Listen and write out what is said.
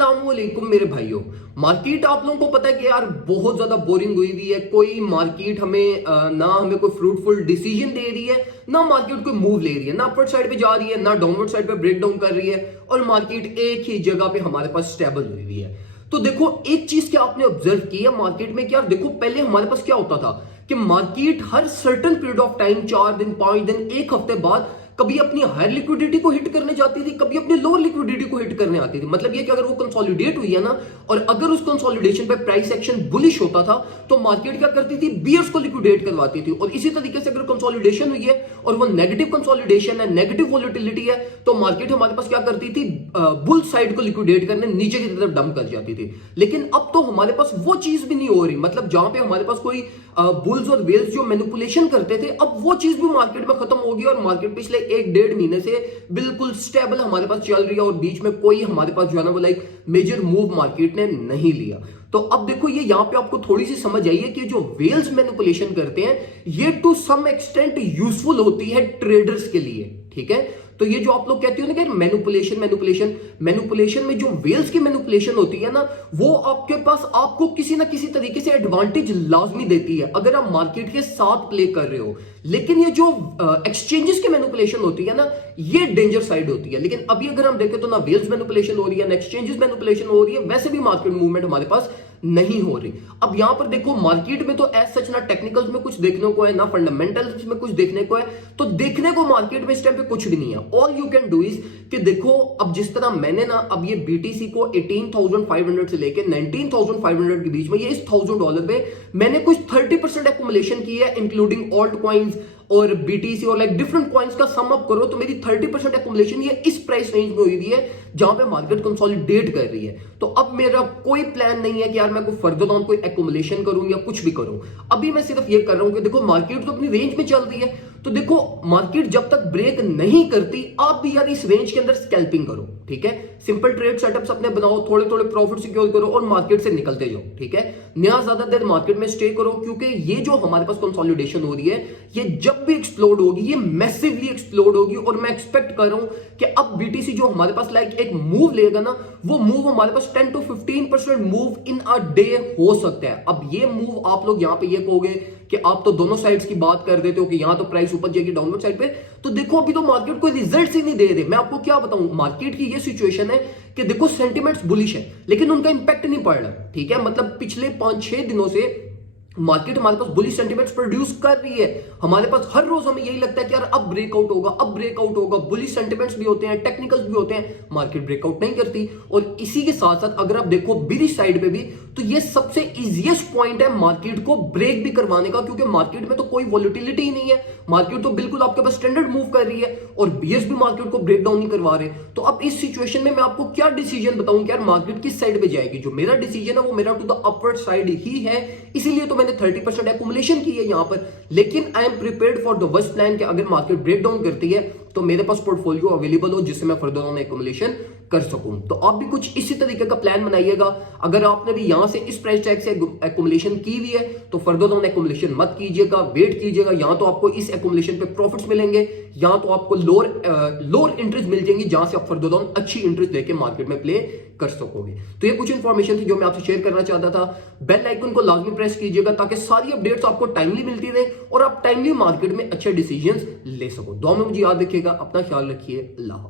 अस्सलामुअलैकुम मेरे भाइयों। मार्केट आप लोगों को पता है कि यार बहुत ज्यादा बोरिंग हुई हुई है। कोई मार्केट ना हमें कोई फ्रूटफुल डिसीजन दे रही है, ना मार्केट कोई मूव ले रही है, ना अपवर्ड साइड पे जा रही है, ना डाउनवर्ड साइड पे ब्रेक डाउन कर रही है, और मार्केट एक ही जगह पे हमारे पास स्टेबल हुई हुई है। तो देखो एक चीज क्या आपने ऑब्जर्व की है मार्केट में, क्या देखो पहले हमारे पास क्या होता था कि market her certain period of time 4 दिन 5 दिन एक हफ्ते बाद कभी अपनी हायर लिक्विडिटी को हिट करने जाती थी, कभी अपनी लोअर लिक्विडिटी को हिट करने आती थी। मतलब ये कि अगर वो कंसोलिडेट हुई है ना, और अगर उस कंसोलिडेशन पे प्राइस एक्शन बुलिश होता था तो मार्केट क्या करती थी, बियर्स को लिक्विडेट करवाती थी। और इसी तरीके से अगर कंसोलिडेशन हुई है और वो नेगेटिव कंसोलिडेशन है, नेगेटिव वोलेटिलिटी है, तो मार्केट हमारे पास क्या करती थी, बुल साइड को लिक्विडेट करने नीचे की तरफ डंप कर जाती थी। लेकिन अब तो हमारे पास वो चीज भी नहीं हो रही। मतलब जहां पे हमारे पास कोई बुल्स और वेल्स जो मैनिपुलेशन करते थे, अब वो चीज भी मार्केट में खत्म होगी और मार्केट पिछले 1-1.5 महीने से बिल्कुल स्टेबल हमारे पास चल रही है और बीच में कोई हमारे पास जो है ना वो लाइक मेजर मूव मार्केट ने नहीं लिया। तो अब देखो ये यहां पे आपको थोड़ी सी समझ आई है कि जो वेल्स मैनिपुलेशन करते हैं ये टू सम एक्सटेंट यूजफुल होती है ट्रेडर्स के लिए, ठीक है। तो ये जो आप लोग कहते हो ना कि मैनिपुलेशन में जो वेल्स की मैनिपुलेशन होती है ना, वो आपके पास आपको किसी ना किसी तरीके से एडवांटेज लाजमी देती है अगर आप मार्केट के साथ प्ले कर रहे हो। लेकिन ये जो एक्सचेंजेस की मैनिपुलेशन होती है ना, ये डेंजर साइड होती है। लेकिन अभी अगर हम देखें तो ना वेल्स मैनिपुलेशन हो रही है, ना एक्सचेंजेस मैनिपुलेशन हो रही है, वैसे भी मार्केट मूवमेंट हमारे पास नहीं हो रही। अब यहां पर देखो मार्केट में तो एज सच ना टेक्निकल्स में कुछ देखने को है, ना फंडामेंटल्स में कुछ देखने को है। तो देखने को मार्केट में इस टाइम पे कुछ भी नहीं है। All you can do is कि देखो अब जिस तरह मैंने ना अब ये बीटीसी को 18,500 से लेके 19,500 के बीच में ये इस $1,000 पे मैंने कुछ 30% एक्युमुलेशन की है, इंक्लूडिंग ऑल्ट कॉइन्स और बीटीसी और लाइक डिफरेंट कॉइन्स का सम अप करो तो मेरी 30% एक्युमुलेशन ये इस प्राइस रेंज में हुई हुई है जहां पे मार्केट कंसोलिडेट कर रही है। तो अब मेरा कोई प्लान नहीं है कि यार मैं कोई फर्दर डाउन कोई एक्युमुलेशन करूं या कुछ भी करूं। अभी मैं सिर्फ ये कर रहा हूं कि देखो मार्केट तो अपनी रेंज में चल रही है, तो देखो मार्केट जब तक ब्रेक नहीं करती आप भी यार इस रेंज के अंदर स्कैल्पिंग करो, ठीक है। सिंपल ट्रेड सेटअप्स अपने बनाओ, थोड़े थोड़े प्रॉफिट सिक्योर करो और मार्केट से निकलते जाओ, ठीक है। ना ज्यादा देर मार्केट में स्टे करो, क्योंकि ये जो हमारे पास कंसोलिडेशन हो रही है ये जब भी एक्सप्लोड होगी ये मैसिवली एक्सप्लोड होगी। और मैं एक्सपेक्ट कर रहा हूं कि अब बीटीसी जो हमारे पास लाइक एक मूव लेगा ना, वो मूव हमारे पास 10 to 15% move in a day हो सकता है। अब ये मूव आप लोग यहां पे ये कहोगे कि आप तो दोनों साइड्स की बात कर देते हो कि यहां तो प्राइस ऊपर जाएगी डाउनवर्ड साइड पे, तो देखो अभी तो मार्केट कोई रिजल्ट ही नहीं दे रहे। मैं आपको क्या बताऊं, मार्केट की ये सिचुएशन है कि देखो सेंटिमेंट्स बुलिश है लेकिन उनका इंपैक्ट नहीं पड़ रहा, ठीक है। मतलब पिछले 5-6 दिनों से मार्केट हमारे पास बुलिश सेंटिमेंट्स प्रोड्यूस कर रही है। हमारे पास हर रोज हमें यही लगता है कि यार अब ब्रेकआउट होगा, अब ब्रेकआउट होगा। बुलिश सेंटिमेंट्स भी होते हैं, टेक्निकल्स भी होते हैं, मार्केट ब्रेकआउट नहीं करती। और इसी के साथ साथ अगर आप देखो बिरिश साइड पे भी, तो ये सबसे इजीएस्ट पॉइंट है मार्केट को ब्रेक भी करवाने का, क्योंकि मार्केट में तो कोई वॉलिटिलिटी ही नहीं है। मार्केट तो बिल्कुल आपके पास स्टैंडर्ड मूव कर रही है और बियर्स भी मार्केट को ब्रेक डाउन नहीं करवा रहे। तो अब इस सिचुएशन में मैं आपको क्या डिसीजन बताऊं कि यार मार्केट किस साइड पे जाएगी। जो मेरा डिसीजन है वो मेरा टू द अपवर्ड साइड ही है, इसीलिए तो मैंने 30% एक्युमुलेशन की है यहां पर। लेकिन I am prepared for the worst plan कि अगर मार्केट ब्रेक डाउन करती है तो मेरे पास पोर्टफोलियो अवेलेबल हो जिससे मैं फर्दर ऑन एक्युमुलेशन कर सकूं। तो आप भी कुछ इसी तरीके का प्लान बनाइएगा। अगर आपने भी यहां से इस प्राइस टैग से एक्युमुलेशन की हुई है तो फर्दर ऑन एक्युमुलेशन मत कीजिएगा, वेट कीजिएगा। यहां तो आपको इस एक्युमुलेशन पे प्रॉफिट्स मिलेंगे, यहां तो आपको लोअर इंटरेस्ट मिल जाएंगी जहां से आप फर्दर ऑन अच्छी इंटरेस्ट लेके मार्केट में प्ले कर सकोगे। तो ये कुछ इंफॉर्मेशन थी जो मैं आपसे शेयर करना चाहता था। बेल आइकन को लाजमी प्रेस कीजिएगा ताकि सारी अपडेट्स आपको टाइमली मिलती रहे और आप टाइमली मार्केट में अच्छे डिसीजंस ले सको। दुआ में मुझे याद रखिएगा, अपना ख्याल रखिए। अल्लाह।